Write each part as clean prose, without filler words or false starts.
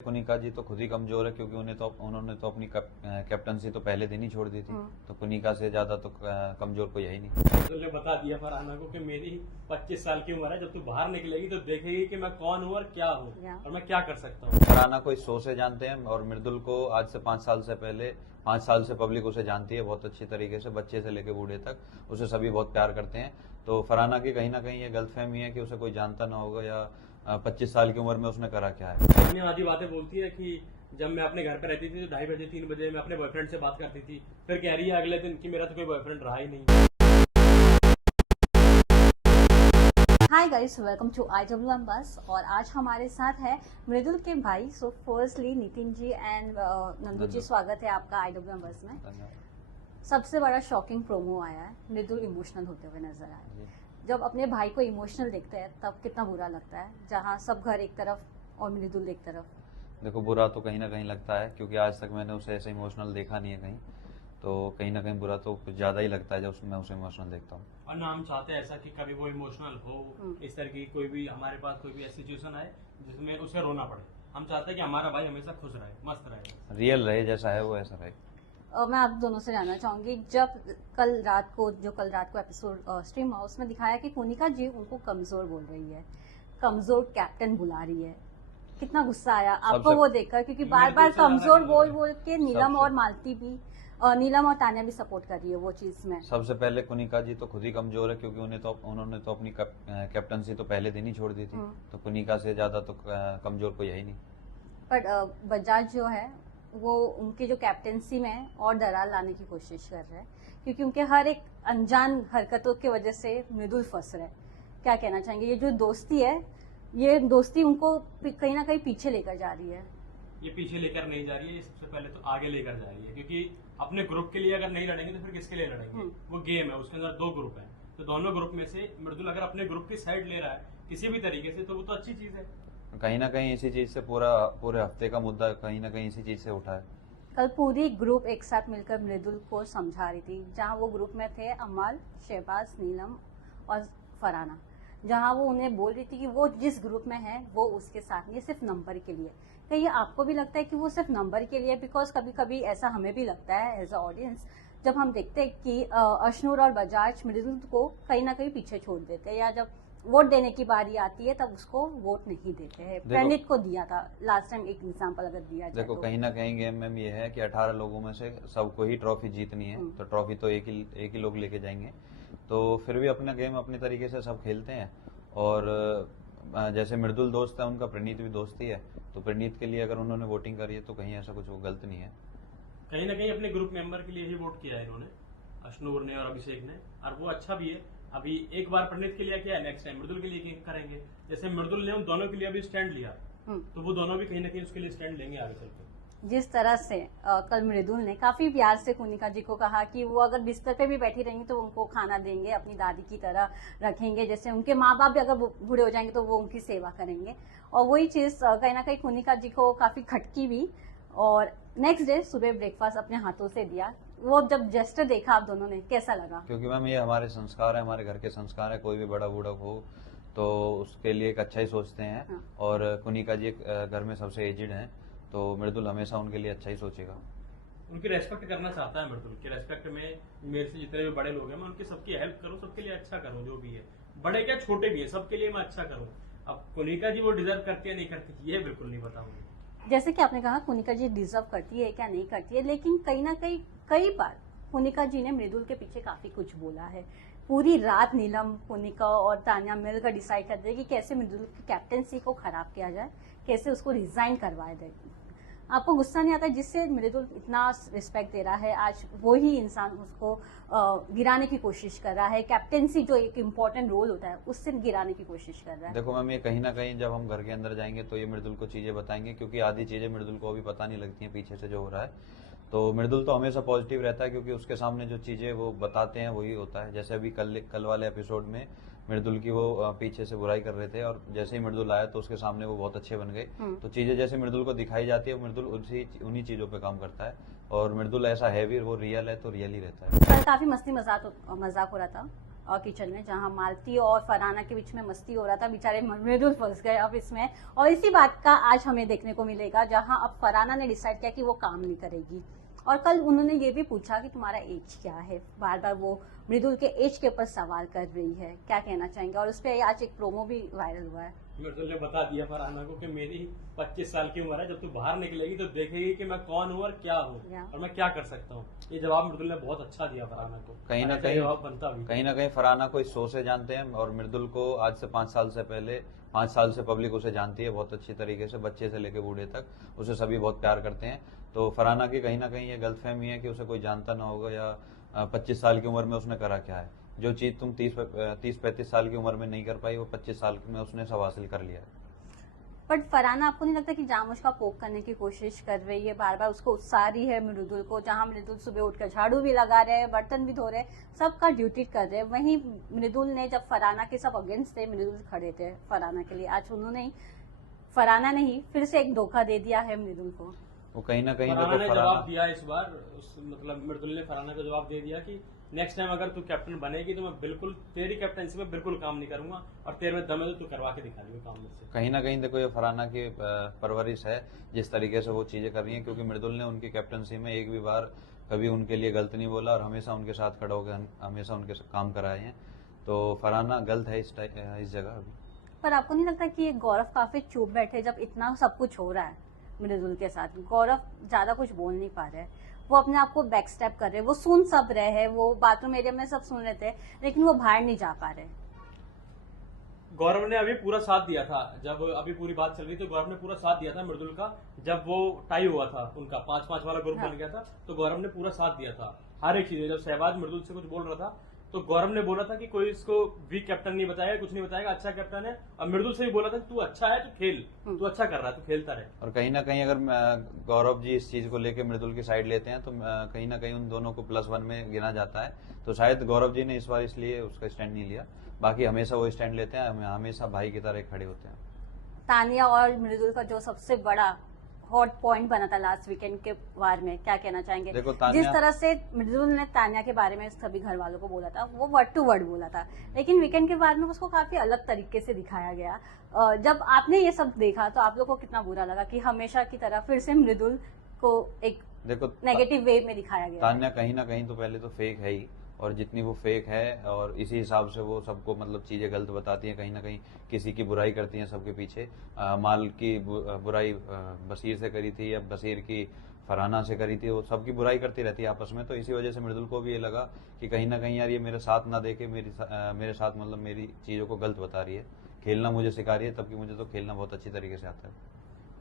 कुनिका जी तो खुद ही कमजोर है क्योंकि उन्होंने तो अपनी कैप्टनसी तो पहले दिन ही छोड़ दी थी। तो कुनिका से ज्यादा तो कमजोर कोई है ही नहीं। तो जो बता दिया फरहाना को कि मेरी 25 साल की उम्र है, जब तू बाहर निकलेगी तो देखेगी कि मैं कौन हूँ और क्या हूँ और मैं क्या कर सकता हूँ। फरहाना को इस शो से जानते हैं और मृदुल को आज से 5 साल से पब्लिक उसे जानती है बहुत अच्छी तरीके से, बच्चे से लेकर बूढ़े तक उसे सभी बहुत प्यार करते हैं। तो फरहाना की कहीं ना कहीं ये गलतफहमी है कि उसे कोई जानता ना होगा या 25 साल की उम्र में उसने करा क्या है। अन्य आदि बातें बोलती है कि जब मैं अपने घर पे रहती थी तो 2:30 बजे 3 बजे मैं अपने बॉयफ्रेंड से बात करती थी, फिर कह रही है अगले दिन कि मेरा तो कोई बॉयफ्रेंड रहा ही नहीं। Hi guys, welcome to IWM buzz. और आज हमारे साथ है मृदुल के भाई। So firstly Nitin ji and Nandu ji, स्वागत है आपका IWM बस में। सबसे बड़ा शॉकिंग प्रोमो आया है, मृदुल इमोशनल होते हुए नजर आए। जब अपने भाई को इमोशनल देखते हैं तब कितना बुरा लगता है, जहाँ सब घर एक तरफ और मृदुल एक तरफ। देखो, बुरा तो कहीं ना कहीं लगता है क्योंकि आज तक मैंने उसे ऐसे इमोशनल देखा नहीं है कहीं, तो कहीं ना कहीं बुरा तो कुछ ज्यादा ही लगता है जब मैं उसे इमोशनल देखता हूँ। और ना हम चाहते हैं ऐसा कि कभी वो इमोशनल हो, इस तरह की कोई भी हमारे पास कोई भी ऐसी सिचुएशन आए जिसमें उसे रोना पड़े। हम चाहते हैं कि हमारा भाई हमेशा खुश रहे, मस्त रहे, रियल रहे, जैसा है वो ऐसा रहे। मैं आप दोनों से जानना चाहूंगी, जब कल रात को एपिसोड स्ट्रीम हुआ उसमें दिखाया कि कोनिका जी उनको कमजोर बोल रही है, कमजोर कैप्टन बुला रही है। कितना गुस्सा आया आपको वो देखकर, क्योंकि बार बार कमजोर बोल के नीलम और मालती भी, नीलम और तान्या भी सपोर्ट कर रही है वो चीज में। सबसे पहले कुनिका जी तो खुद ही कमजोर है क्योंकि उन्होंने तो अपनी कैप्टनसी तो पहले दिन ही छोड़ दी थी। तो कुनिका से ज्यादा तो कमजोर कोई है ही नहीं। पर बजाज जो है वो उनकी जो कैप्टेंसी में और दरार लाने की कोशिश कर रहे हैं, क्योंकि उनके हर एक अनजान हरकतों की वजह से मृदुल फंस रहे। क्या कहना चाहेंगे? ये जो दोस्ती है, ये दोस्ती उनको कहीं ना कहीं पीछे लेकर जा रही है। ये पीछे लेकर नहीं जा रही है, ये सबसे पहले तो आगे लेकर जा रही है, क्योंकि अपने ग्रुप के लिए अगर नहीं लड़ेंगे तो फिर किसके लिए लड़ेंगे। वो गेम है, उसके अंदर 2 ग्रुप है, तो दोनों ग्रुप में से मृदुल अगर अपने ग्रुप की साइड ले रहा है किसी भी तरीके से तो वो तो अच्छी चीज है। कहीं ना कहीं इसी चीज से पूरे हफ्ते का मुद्दा कहीं ना कहीं इसी चीज से उठा है। कल पूरी ग्रुप एक साथ मिलकर मृदुल को समझा रही थी, जहां वो ग्रुप में थे अमाल, शहबाज, नीलम और फरहाना, जहां वो उन्हें बोल रही थी कि वो जिस ग्रुप में है वो उसके साथ नहीं, सिर्फ नंबर के लिए। तो ये आपको भी लगता है कि वो सिर्फ नंबर के लिए? बिकॉज कभी कभी ऐसा हमें भी लगता है एज अ ऑडियंस, जब हम देखते हैं कि अशनूर और बजाज मृदुल को कहीं ना कहीं पीछे छोड़ देते हैं, या जब वोट देने की बारी आती है तब उसको वोट नहीं देते हैं। प्रणीत को दिया था लास्ट टाइम, एक एग्जांपल अगर दिया जाए देखो तो। कहीं ना कहीं गेम में ये है कि 18 लोगों में से सबको ही ट्रॉफी जीतनी है, तो ट्रॉफी तो एक ही लोग लेके जाएंगे। तो फिर भी अपना गेम अपने तरीके से सब खेलते हैं। और जैसे मृदुल दोस्त है उनका, प्रणीत भी दोस्त ही है, तो प्रणीत के लिए अगर उन्होंने वोटिंग करी है तो कहीं ऐसा कुछ वो गलत नहीं है। कहीं ना कहीं अपने ग्रुप मेंबर के लिए ही वोट किया है इन्होंने, अशनूर ने और अभिषेक ने, और वो अच्छा भी है। अभी एक बार प्रणीत के लिए किया है, नेक्स्ट टाइम मृदुल के लिए करेंगे। जैसे मृदुल ने उन दोनों के लिए अभी स्टैंड लिया, तो वो दोनों भी कहीं ना कहीं उसके लिए स्टैंड लेंगे आगे चलकर। जिस तरह से कल मृदुल ने काफी प्यार से कुनिका जी को कहा कि वो अगर बिस्तर पे भी बैठी रहेंगी तो उनको खाना देंगे, अपनी दादी की तरह रखेंगे, जैसे उनके माँ बाप भी अगर बूढ़े हो जाएंगे तो वो उनकी सेवा करेंगे। और वही चीज कहीं ना कहीं कुनिका जी को काफी खटकी भी। और नेक्स्ट डे सुबह ब्रेकफास्ट अपने हाथों से दिया। वो जब जेस्टर देखा आप दोनों ने, कैसा लगा? क्योंकि मैम ये हमारे संस्कार है, हमारे घर के संस्कार है, कोई भी बड़ा बूढ़ा हो तो उसके लिए एक अच्छा ही सोचते हैं। और कुनिका जी घर में सबसे एजिड हैं, तो मृदुल हमेशा उनके लिए अच्छा ही सोचेगा। उनकी रेस्पेक्ट करना चाहता है मृदुल की रेस्पेक्ट में। मेरे से जितने भी बड़े लोग हैं मैं उनकी सबकी हेल्प करूं, सबके लिए अच्छा करूं, जो भी है, बड़े क्या छोटे भी है, सबके लिए मैं अच्छा करूं। अब कुनिका जी वो डिजर्व करती है नहीं करती ये बिल्कुल नहीं बताऊंगी। जैसे कि आपने कहा कुनिका जी डिजर्व करती है क्या नहीं करती है, लेकिन कहीं ना कहीं कई बार कुनिका जी ने मृदुल के पीछे काफी कुछ बोला है। पूरी रात नीलम, कुनिका और तान्या मिलकर डिसाइड करते हैं कि कैसे मृदुल की कैप्टेंसी को खराब किया जाए, कैसे उसको रिजाइन करवाया जाए। आपको गुस्सा नहीं आता जिससे मृदुल इतना रिस्पेक्ट दे रहा है, आज वो ही इंसान उसको गिराने की कोशिश कर रहा है। कैप्टेंसी जो एक इम्पोर्टेंट रोल होता है उससे गिराने की कोशिश कर रहा है। देखो मैम, ये कहीं ना कहीं जब हम घर के अंदर जाएंगे तो ये मृदुल को चीजें बताएंगे, क्योंकि आधी चीजें मृदुल को अभी पता नहीं लगती हैं पीछे से जो हो रहा है। तो मृदुल तो हमेशा पॉजिटिव रहता है क्योंकि उसके सामने जो चीजें वो बताते हैं वही होता है। जैसे अभी कल वाले एपिसोड में मृदुल की वो पीछे से बुराई कर रहे थे और जैसे ही मृदुल आया तो उसके सामने वो बहुत अच्छे बन गए। तो चीजें जैसे मृदुल को दिखाई जाती है, मृदुल उन्हीं चीजों पे काम करता है। और मृदुल ऐसा है भी, वो रियल है तो रियल ही रहता है। कल काफी मस्ती मजाक हो रहा था किचन में, जहां मालती और फरहाना के बीच में मस्ती हो रहा था। बेचारे मृदुल फंस गए अब इसमें, और इसी बात का आज हमें देखने को मिलेगा, जहां अब फरहाना ने डिसाइड किया कि वो काम नहीं करेगी। और कल उन्होंने ये भी पूछा कि तुम्हारा एज क्या है, बार बार वो मृदुल के एज के ऊपर सवाल कर रही है। क्या कहना चाहेंगे? और उस पर आज एक प्रोमो भी वायरल हुआ है। मृदुल ने बता दिया फरहाना को कि मेरी 25 साल की उम्र है, जब तू बाहर निकलेगी तो देखेगी कि मैं कौन हूँ और क्या हूँ और मैं क्या कर सकता हूँ। ये जवाब मृदुल ने बहुत अच्छा दिया फरहाना को। कहीं ना ऐसा कहीं जवाब बनता भी। कहीं ना कहीं फरहाना को इस शो से जानते हैं, और मृदुल को आज से 5 साल से पहले, 5 साल से पब्लिक उसे जानती है बहुत अच्छी तरीके से, बच्चे से लेकर बूढ़े तक उसे सभी बहुत प्यार करते हैं। तो फरहाना की कहीं ना कहीं ये गलतफहमी है कि उसे कोई जानता ना होगा, या 25 साल की उम्र में उसने करा क्या है। जो चीज तुम 30-35 साल की उम्र में नहीं कर पाई, वो 25 साल में उसने सब हासिल कर लिया है। बट फरहाना, आपको नहीं लगता कि जाम उसका पोक करने की कोशिश कर रही है, बार बार उसको उत्साह रही है मृदुल को, जहां मृदुल सुबह उठकर झाड़ू भी लगा रहे हैं, बर्तन भी धो रहे हैं, सबका ड्यूटी कर रहे हैं। वहीं मृदुल ने, जब फरहाना के सब अगेंस्ट थे, मृदुल खड़े थे फरहाना के लिए, आज उन्होंने ही, फरहाना ने ही फिर से एक धोखा दे दिया है मृदुल को। वो कहीं ना कहीं फरहाना ने जवाब दिया इस बार, मतलब मृदुल ने फरहाना को जवाब दे दिया कि नेक्स्ट टाइम अगर तू कैप्टन बनेगी तो मैं बिल्कुल तेरी कैप्टनसी में बिल्कुल काम नहीं करूंगा, और तेरे में दम है तो तू करवा के दिखा रही काम मुझसे। कहीं ना कहीं देखो, ये फरहाना की परवरिश है, जिस तरीके से वो चीजें कर रही हैं, क्योंकि मृदुल ने उनकी कैप्टनसी में एक भी बार कभी उनके लिए गलत नहीं बोला, और हमेशा उनके साथ खड़ा होकर हमेशा उनके काम कराए हैं। तो फरहाना गलत है इस जगह अभी। पर आपको नहीं लगता कि ये गौरव काफी चुप बैठे, जब इतना सब कुछ हो रहा है मृदुल के साथ? गौरव ज्यादा कुछ बोल नहीं पा रहे, वो अपने आप को बैक स्टेप कर रहे, वो सुन सब रहे हैं, वो बाथरूम एरिया में सब सुन रहे थे, लेकिन वो बाहर नहीं जा पा रहे। गौरव ने अभी पूरा साथ दिया था, जब अभी पूरी बात चल रही थी, गौरव ने पूरा साथ दिया था मृदुल का। जब वो टाई हुआ था उनका 5-5 वाला ग्रुप बन गया था, तो गौरव ने पूरा साथ दिया था हर एक चीज। जब सहबाज मृदुल से कुछ बोल रहा था तो गौरव ने बोला था कि कोई इसको वीक कैप्टन नहीं बताएगा, कुछ नहीं बताएगा, अच्छा कैप्टन है। और मृदुल से भी बोला था तू अच्छा है, तू खेल, तू अच्छा कर रहा है, तू खेलता रहे। और कहीं ना कहीं अगर गौरव जी इस चीज को लेकर मृदुल की साइड लेते हैं, तो कहीं ना कहीं उन दोनों को +1 में गिना जाता है। तो शायद गौरव जी ने इस बार इसलिए उसका स्टैंड नहीं लिया, बाकी हमेशा वो स्टैंड लेते हैं, हमेशा भाई की तरह खड़े होते हैं। तानिया और मृदुल का जो सबसे बड़ा हॉट पॉइंट बना था लास्ट वीकेंड के बारे में, क्या कहना चाहेंगे? देखो, जिस तरह से मृदुल ने तानिया के बारे में सभी घर वालों को बोला था, वो वर्ड टू वर्ड बोला था, लेकिन वीकेंड के बाद में उसको काफी अलग तरीके से दिखाया गया। जब आपने ये सब देखा तो आप लोग को कितना बुरा लगा कि हमेशा की तरह फिर से मृदुल को एक देखो, नेगेटिव वे में दिखाया गया? तान्या कहीं ना कहीं तो पहले तो फेक है ही, और जितनी वो फेक है, और इसी हिसाब से वो सबको मतलब चीजें गलत बताती हैं, कहीं ना कहीं किसी की बुराई करती हैं सबके पीछे। माल की बुराई बशीर से करी थी, या बशीर की फरहाना से करी थी, वो सबकी बुराई करती रहती है आपस में। तो इसी वजह से मृदुल को भी ये लगा कि कहीं ना कहीं यार ये मेरे साथ ना देके मेरे साथ मतलब मेरी चीजों को गलत बता रही है, खेलना मुझे सिखा रही है, तबकि मुझे तो खेलना बहुत अच्छी तरीके से आता है।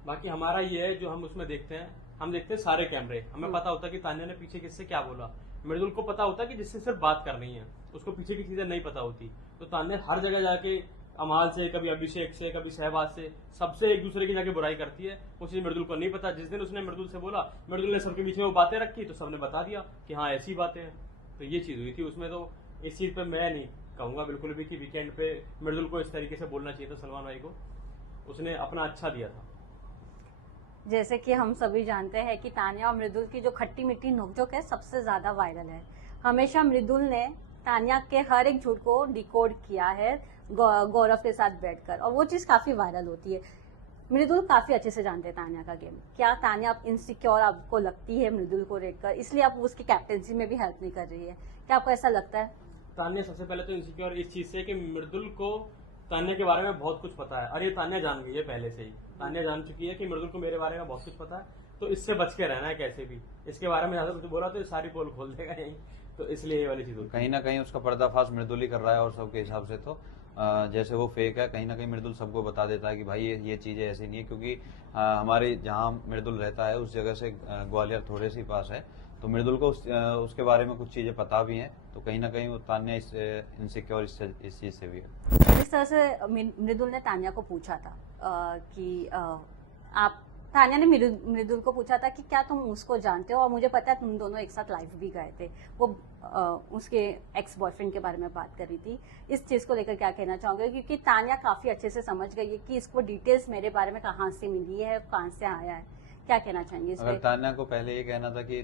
बाकी हमारा ये है, जो हम उसमें देखते हैं, हम देखते हैं सारे कैमरे, हमें पता होता है कि तान्या ने पीछे किससे क्या बोला। मृदुल को पता होता है कि जिससे सिर्फ बात करनी है, उसको पीछे की चीजें नहीं पता होती। तो तान्या हर जगह जाके अमाल से, कभी अभिषेक से, कभी सहबाज से, सबसे एक दूसरे की जाके बुराई करती है। वो चीज मृदुल को नहीं पता। जिस दिन उसने मृदुल से बोला, मृदुल ने सबके बीच में वो बातें रखी, तो सबने बता दिया कि हाँ ऐसी बातें हैं। तो ये चीज हुई थी उसमें। तो इस चीज पे मैं नहीं कहूंगा बिल्कुल भी कि वीकेंड पे मृदुल को इस तरीके से बोलना चाहिए था सलमान भाई को। उसने अपना अच्छा दिया था। जैसे कि हम सभी जानते हैं कि तानिया और मृदुल की जो खट्टी मिट्टी नोकझोंक है, सबसे ज्यादा वायरल है। हमेशा मृदुल ने तानिया के हर एक झूठ को डिकोड किया है गौरव के साथ बैठकर, और वो चीज काफी वायरल होती है। मृदुल काफी अच्छे से जानते हैं तानिया का गेम। क्या तानिया अब इनसिक्योर आपको लगती है मृदुल को लेकर, इसलिए आप उसकी कैप्टनसी में भी हेल्प नहीं कर रही है? क्या आपको ऐसा लगता है? तान्या सबसे पहले तो इनसिक्योर इस चीज से कि मृदुल को तान्या के बारे में बहुत कुछ पता है, और ये तान्या जान गई है पहले से ही। तान्या जान चुकी है कि मृदुल को मेरे बारे में बहुत कुछ पता है, तो इससे बच के रहना है कैसे भी। इसके बारे में ज्यादा कुछ बोला तो ये सारी पोल खोल देगा यही, तो इसलिए ये वाली चीज होती है। कहीं ना कहीं उसका पर्दाफाश मृदुल ही कर रहा है, और सबके हिसाब से तो जैसे वो फेक है, कहीं ना कहीं मृदुल सबको बता देता है कि भाई ये चीजें ऐसी नहीं है, क्योंकि हमारे जहाँ मृदुल रहता है उस जगह से ग्वालियर थोड़े से पास है, तो मृदुल को उसके बारे में कुछ चीजें पता भी हैं। तो कहीं ना कहीं वो तान्या इनसिक्योर इस चीज से भी है। इस तरह से मृदुल ने तान्या को पूछा था कि आप, तान्या ने मृदुल को पूछा था कि क्या तुम उसको जानते हो, और मुझे पता है तुम दोनों एक साथ लाइव भी गए थे। वो उसके एक्स बॉयफ्रेंड के बारे में बात कर रही थी। इस चीज को लेकर क्या कहना चाहोगे? क्योंकि तान्या काफी अच्छे से समझ गई है कि इसको डिटेल्स मेरे बारे में कहाँ से मिली है, कहाँ से आया है। क्या कहना चाहेंगे इस अगर पे? तान्या को पहले ये कहना था कि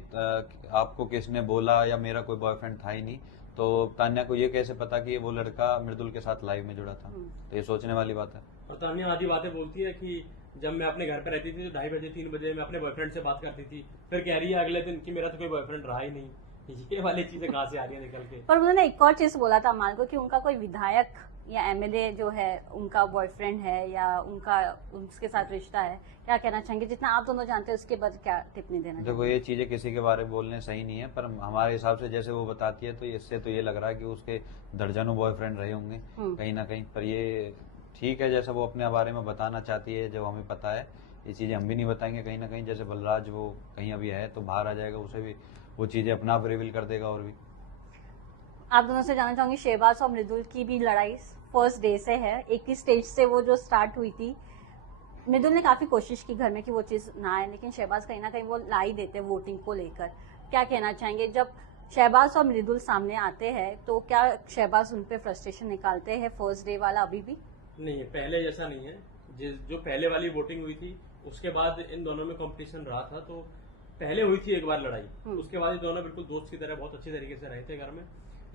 आपको किसने बोला, या मेरा कोई बॉयफ्रेंड था ही नहीं, तो तान्या को ये कैसे पता कि वो लड़का मृदुल के साथ लाइव में जुड़ा था? तो ये सोचने वाली बात है। और तान्या आधी बातें बोलती है कि जब मैं अपने घर पे रहती थी तो 2:30 बजे 3 बजे मैं अपने बॉयफ्रेंड से बात करती थी, फिर कह रही है अगले दिन कि मेरा तो कोई बॉयफ्रेंड रहा ही नहीं। ये वाली चीजें कहाँ से आ रही है निकल के? पर उन्होंने एक और चीज बोला था अमाल को कि उनका कोई विधायक या एमएलए जो है उनका बॉयफ्रेंड है या उनका उसके साथ रिश्ता है। क्या कहना चाहेंगे? जितना आप दोनों जानते हैं उसके बाद क्या टिप्पणी देना देखो चाहेंगे? ये चीजें किसी के बारे में बोलने सही नहीं है, पर हमारे हिसाब से जैसे वो बताती है तो इससे तो ये लग रहा है कि उसके दर्जनों बॉयफ्रेंड रहे होंगे कहीं ना कहीं। पर ये ठीक है, जैसा वो अपने बारे में बताना चाहती है, जो हमें पता है ये चीजें हम भी नहीं बताएंगे कहीं ना कहीं। जैसे बलराज वो कहीं अभी है तो बाहर आ जाएगा, उसे भी वो चीजें अपना आप रिवील कर देगा। और भी आप दोनों से जानना चाहूंगी, शहबाज और मृदुल की भी लड़ाई फर्स्ट डे से है। एक ही स्टेज से वो जो स्टार्ट हुई थी, मृदुल ने काफी कोशिश की घर में कि वो चीज ना आए, लेकिन शहबाज कहीं ना कहीं वो ला ही देते वोटिंग को लेकर। क्या कहना चाहेंगे? जब शहबाज और मृदुल सामने आते हैं तो क्या शहबाज उन पे फ्रस्ट्रेशन निकालते हैं फर्स्ट डे वाला अभी भी? नहीं है, पहले जैसा नहीं है। जो पहले वाली वोटिंग हुई थी उसके बाद इन दोनों में कंपटीशन रहा था, तो पहले हुई थी एक बार लड़ाई, उसके बाद ये दोनों बिल्कुल दोस्त की तरह बहुत अच्छे तरीके से रहे थे घर में।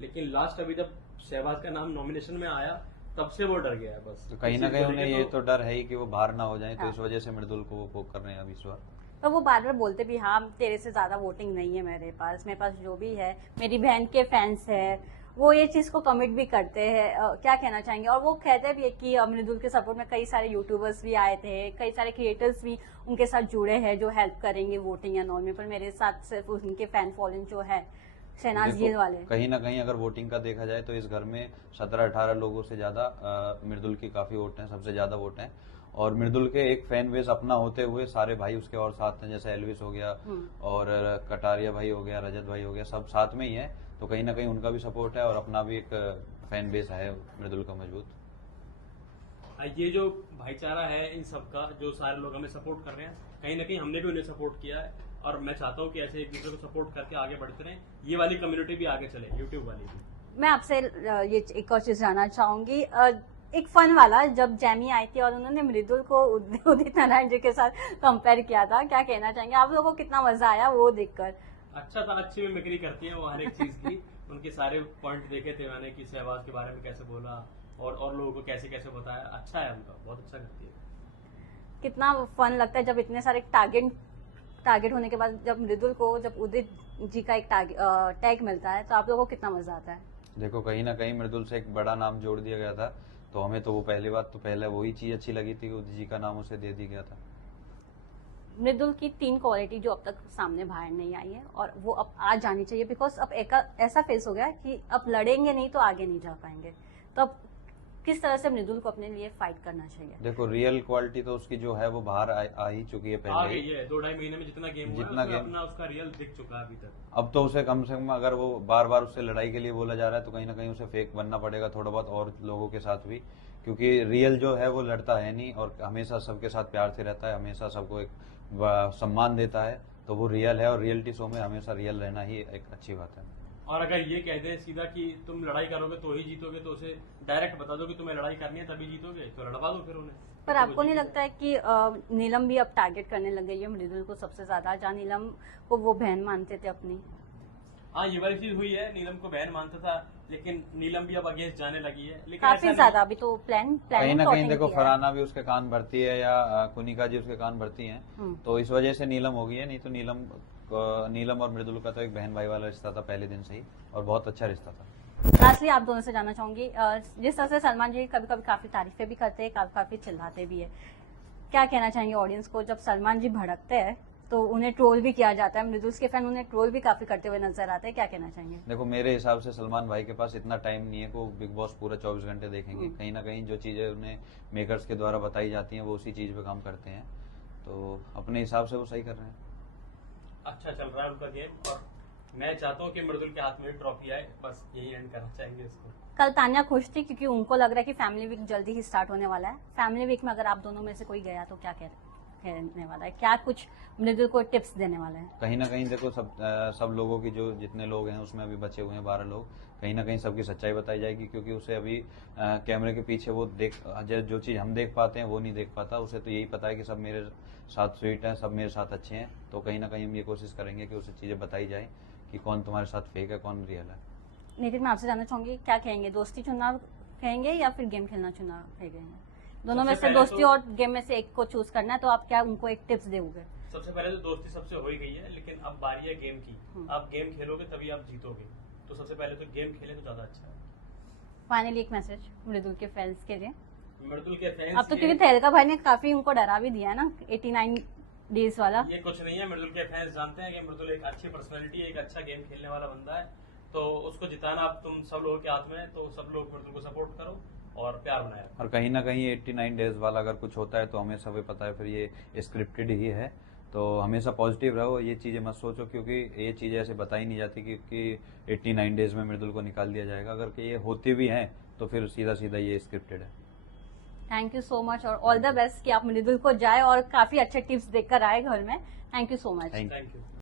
लेकिन लास्ट अभी जब शहबाज का नाम नॉमिनेशन में आया तब से वो डर गया है बस। तो कहीं ना कहीं उन्हें ये तो तो डर है ही कि वो बाहर ना हो जाए, तो हाँ। इस वजह से मृदुल को वो पोक कर रहे हैं अभी इस बार। तो वो बार बार बोलते भी, हाँ तेरे से ज्यादा वोटिंग नहीं है मेरे पास जो भी है मेरी बहन के फैंस है। वो ये चीज को कमिट भी करते हैं। क्या कहना चाहेंगे? और वो कहते भी है कि मृदुल के सपोर्ट में कई सारे यूट्यूबर्स भी आए थे, कई सारे क्रिएटर्स भी उनके साथ जुड़े हैं जो हेल्प करेंगे वोटिंग या नॉन में। पर मेरे साथ सिर्फ उनके फैन फॉलोइंग जो है शहनाज गिल वाले। कहीं ना कहीं अगर वोटिंग का देखा जाए तो इस घर में 17-18 लोगों से ज्यादा मृदुल की काफी वोट हैं, सबसे ज्यादा वोट हैं। और मृदुल के एक फैन बेस अपना होते हुए सारे भाई उसके और साथ हैं, जैसे एलविस हो गया और कटारिया भाई हो गया, रजत भाई हो गया, सब साथ में ही है। तो कहीं ना कहीं उनका भी सपोर्ट है और अपना भी एक फैन बेस है मृदुल का मजबूत। ये जो भाईचारा है इन सबका, जो सारे लोग हमें सपोर्ट कर रहे हैं, कहीं ना कहीं हमने भी उन्हें सपोर्ट किया है और मैं चाहता हूँ कि ऐसे एक दूसरे को सपोर्ट करके आगे बढ़ते रहें। ये वाली कम्युनिटी भी आगे चले, यूट्यूब वाली भी। मैं आपसे ये एक और चीज जानना चाहूंगी। एक फन वाला, जब जैमी आई थी और उन्होंने मृदुल को उदित नारायण जी के साथ कंपेयर किया था, क्या कहना चाहेंगे? आप लोगों को कितना मजा आया वो देखकर? अच्छा था, अच्छी मिमिक्री करती है वो हर एक चीज की। उनके सारे पॉइंट देखे थे मैंने कि शहबाज के बारे में कैसे बोला और लोगों को कैसे कैसे बताया। अच्छा है उनका, बहुत अच्छा करती है। कितना फन लगता है जब इतने सारे टारगेट होने के बाद जब मृदुल को जब उदित जी का एक टैग मिलता है तो आप लोगों को कितना मजा आता है? देखो कहीं ना कहीं मृदुल से एक बड़ा नाम जोड़ दिया गया था, तो हमें तो वो पहली बात तो पहले वही चीज अच्छी लगी थी कि उदित जी का नाम उसे दे दिया गया था। मृदुल की 3 क्वालिटी जो अब तक सामने बाहर नहीं आई है और वो अब आ जानी चाहिए, बिकॉज अब ऐसा फेस हो गया कि अब लड़ेंगे नहीं तो आगे नहीं जा पाएंगे। तो अब किस तरह से मृदुल को अपने लिए फाइट करना चाहिए? देखो रियल क्वालिटी तो उसकी जो है वो बाहर आ ही चुकी है आ पहले गई ही। है, 2-2.5 महीने में जितना गेम हुआ है, जितना उसमें गेम- अपना उसका रियल दिख चुका है अभी तक। अब तो उसे कम से कम अगर वो बार बार उससे लड़ाई के लिए बोला जा रहा है तो कहीं ना कहीं उसे फेक बनना पड़ेगा थोड़ा बहुत और लोगों के साथ भी, क्योंकि रियल जो है वो लड़ता है नहीं और हमेशा सबके साथ प्यार से रहता है, हमेशा सबको एक सम्मान देता है। तो वो रियल है और रियलिटी शो में हमेशा रियल रहना ही एक अच्छी बात है। और अगर ये कह दें सीधा कि तुम लड़ाई करोगे तो ही जीतोगे, तो उसे डायरेक्ट बता दो कि तुम्हें लड़ाई करनी है तभी जीतोगे, तो लड़वा दो फिर उन्हें। पर तो वो आपको नहीं जीतेगा। लगता है कि नीलम भी अब टारगेट करने लग गई है मृदुल को सबसे ज्यादा, जहाँ नीलम को वो बहन मानते थे अपनी? हाँ, ये वाली चीज हुई है। नीलम को बहन मानता था लेकिन नीलम भी अब अगेंस्ट जाने लगी है। लेकिन काफी ऐसा नहीं- ज्यादा। अभी तो कहीं ना कहीं प्लानिंग देखो फरहाना भी उसके कान भरती है या कुनिका जी उसके कान भरती हैं, तो इस वजह से नीलम हो गई है। नहीं तो नीलम और मृदुल का तो एक बहन भाई वाला रिश्ता था पहले दिन से ही और बहुत अच्छा रिश्ता था। लास्टली आप दोनों से जानना चाहूंगी, जिस तरह से सलमान जी कभी कभी काफी तारीफें भी करते हैं, काफी चिल्लाते भी है, क्या कहना चाहेंगे ऑडियंस को? जब सलमान जी भड़कते हैं तो उन्हें ट्रोल भी किया जाता है, मृदुल के फैन उन्हें ट्रोल भी काफी करते हुए नजर आते हैं, क्या कहना चाहेंगे? देखो मेरे हिसाब से सलमान भाई के पास इतना टाइम नहीं है कि वो बिग बॉस पूरा 24 घंटे देखेंगे। कहीं ना कहीं जो चीजें उन्हें मेकर्स के द्वारा बताई जाती हैं वो उसी चीज पे काम करते हैं, तो अपने हिसाब से वो सही कर रहे हैं। अच्छा चल रहा है उनका गेम और मैं चाहता हूँ कि मृदुल के हाथ में भी ट्रॉफी आए, बस यही एंड करना चाहेंगे इसको। कल तान्या खुश थी क्योंकि उनको लग रहा है कि फैमिली वीक जल्दी ही स्टार्ट होने वाला है। फैमिली वीक में अगर आप दोनों में से कोई गया तो क्या कहने वाला है? क्या कुछ मृदुल को टिप्स देने वाले हैं? कहीं ना कहीं देखो सब लोगों की जो जितने लोग हैं उसमें अभी बचे हुए हैं 12 लोग, कहीं ना कहीं सबकी सच्चाई बताई जाएगी, क्योंकि उसे अभी कैमरे के पीछे वो जो चीज हम देख पाते हैं वो नहीं देख पाता। उसे तो यही पता है कि सब मेरे साथ स्वीट है, सब मेरे साथ अच्छे हैं। तो कहीं ना कहीं हम ये कोशिश करेंगे कि उसे चीजें बताई जाए कि कौन तुम्हारे साथ फेक है, कौन रियल है। नितिन, मैं आपसे जानना चाहूंगी, क्या कहेंगे, दोस्ती चुनना कहेंगे या फिर गेम खेलना चुनना कहेंगे? दोनों में सबसे से पहले दोस्ती तो- और गेम में से एक को चूज करना है, तो आप क्या उनको एक टिप्स दोगे? सबसे पहले तो दोस्ती सबसे हो ही गई है, लेकिन अब बारी है गेम की। आप गेम खेलोगे तभी आप जीतोगे, तो सबसे पहले तो गेम खेलें तो ज्यादा अच्छा है। फाइनली एक मैसेज मृदुल के फैंस के लिए। मृदुल के फैंस अब तो क्योंकि तहलका भाई ने काफी उनको डरा भी दिया है ना, 89 डेज वाला। ये कुछ नहीं है, मृदुल के फैंस जानते हैं कि मृदुल एक अच्छी पर्सनैलिटी है, एक अच्छा गेम खेलने वाला बंदा है, तो उसको जिताना अब तुम सब लोगों के हाथ में है। तो सब लोग मृदुल को सपोर्ट करो और प्यार बनाए रखो। और कहीं ना कहीं 89 डेज वाला अगर कुछ होता है तो हमें सभी पता है फिर ये स्क्रिप्टेड ही है। तो हमेशा पॉजिटिव रहो, ये चीजें मत सोचो, क्योंकि ये चीजें ऐसे बताई नहीं जाती कि 89 डेज में मृदुल को निकाल दिया जाएगा। अगर कि ये होती भी हैं तो फिर सीधा सीधा ये स्क्रिप्टेड है। थैंक यू सो मच और ऑल द बेस्ट कि आप मृदुल को जाए और काफी अच्छे टिप्स देकर आए घर में। Thank you so much. Thank you. Thank you.